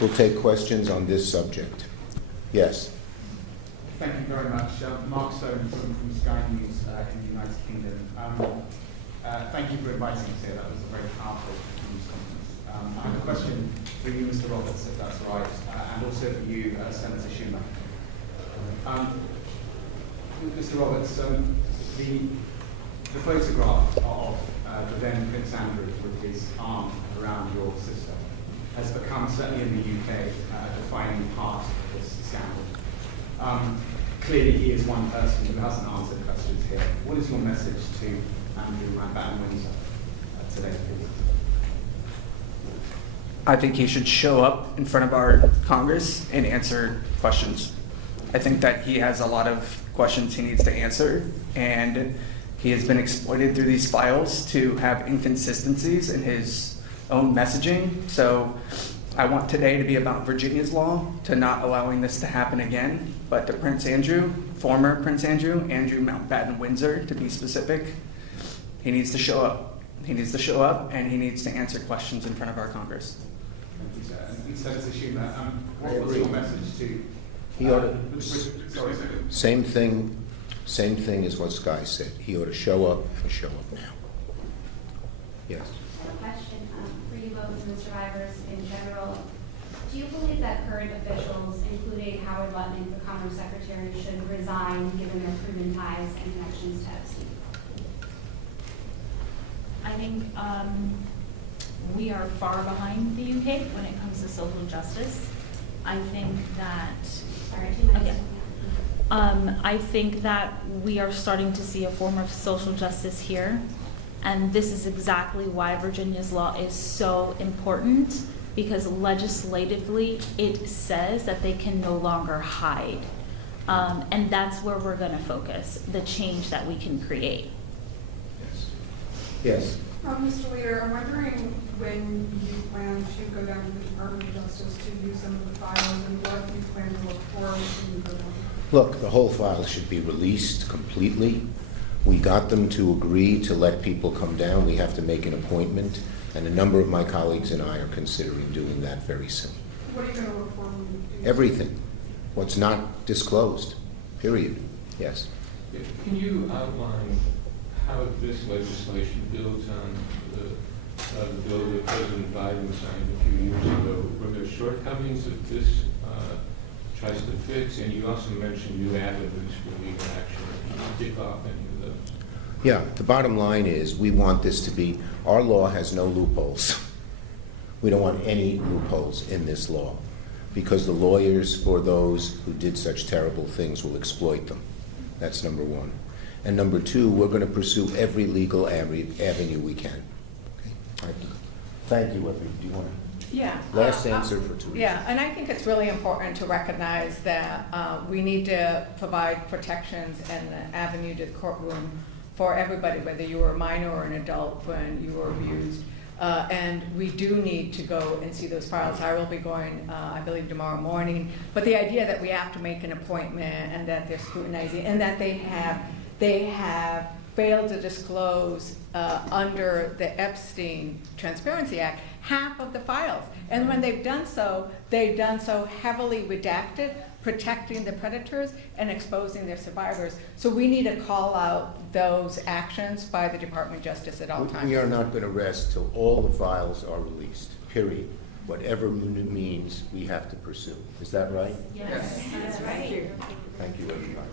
we'll take questions on this subject. Yes. Thank you very much. Mark Stone from Sky News in the United Kingdom. Thank you for inviting us here. That was a very powerful news conference. I have a question for you, Mr. Roberts, if that's right, and also for you, Senator Schumer. Mr. Roberts, the photograph of the then Prince Andrew with his arm around your sister has become, certainly in the UK, a defining part of this scandal. Clearly, he is one person who hasn't answered questions here. What is your message to Andrew Batten-Windsor today, please? I think he should show up in front of our Congress and answer questions. I think that he has a lot of questions he needs to answer, and he has been exploited through these files to have inconsistencies in his own messaging. So I want today to be about Virginia's law, to not allowing this to happen again, but to Prince Andrew, former Prince Andrew Mountbatten-Windsor to be specific, he needs to show up. He needs to show up, and he needs to answer questions in front of our Congress. Thank you, sir. And Senator Schumer, what's your message to... He ought to, same thing as what Sky said. He ought to show up and show up now. Yes. I have a question for you both and the survivors in general. Do you believe that current officials, including Howard Lutnick, the Commerce Secretary, should resign given their proven ties and connections to Epstein? I think we are far behind the UK when it comes to social justice. I think that... Sorry, 2 minutes. Okay. I think that we are starting to see a form of social justice here, and this is exactly why Virginia's law is so important, because legislatively it says that they can no longer hide, and that's where we're going to focus, the change that we can create. Yes. Mr. Leader, I'm wondering when you plan to go down to the Department of Justice to view some of the files and what you plan to look for when you go down. Look, the whole file should be released completely. We got them to agree to let people come down. We have to make an appointment, and a number of my colleagues and I are considering doing that very soon. What are you going to look for when you do? Everything. What's not disclosed, period. Yes. Can you outline how this legislation builds on the bill that President Biden signed a few years ago? Were there shortcomings that this tries to fix? And you also mentioned new avenues for legal action. Can you kick off any of those? Yeah, the bottom line is we want this to be, our law has no loopholes. We don't want any loopholes in this law, because the lawyers for those who did such terrible things will exploit them. That's number one. And number two, we're going to pursue every legal avenue we can. Okay? Thank you, Effie. Do you want to? Yeah. Last answer for Teresa. Yeah, and I think it's really important to recognize that we need to provide protections and an avenue to the courtroom for everybody, whether you were a minor or an adult when you were abused. And we do need to go and see those files. I will be going, I believe, tomorrow morning. But the idea that we have to make an appointment and that they're scrutinizing and that they have failed to disclose under the Epstein Transparency Act half of the files. And when they've done so heavily redacted, protecting the predators and exposing their survivors. So we need to call out those actions by the Department of Justice at all times. We are not going to rest till all the files are released, period. Whatever it means, we have to pursue. Is that right? Yes, that's right. Thank you, everybody.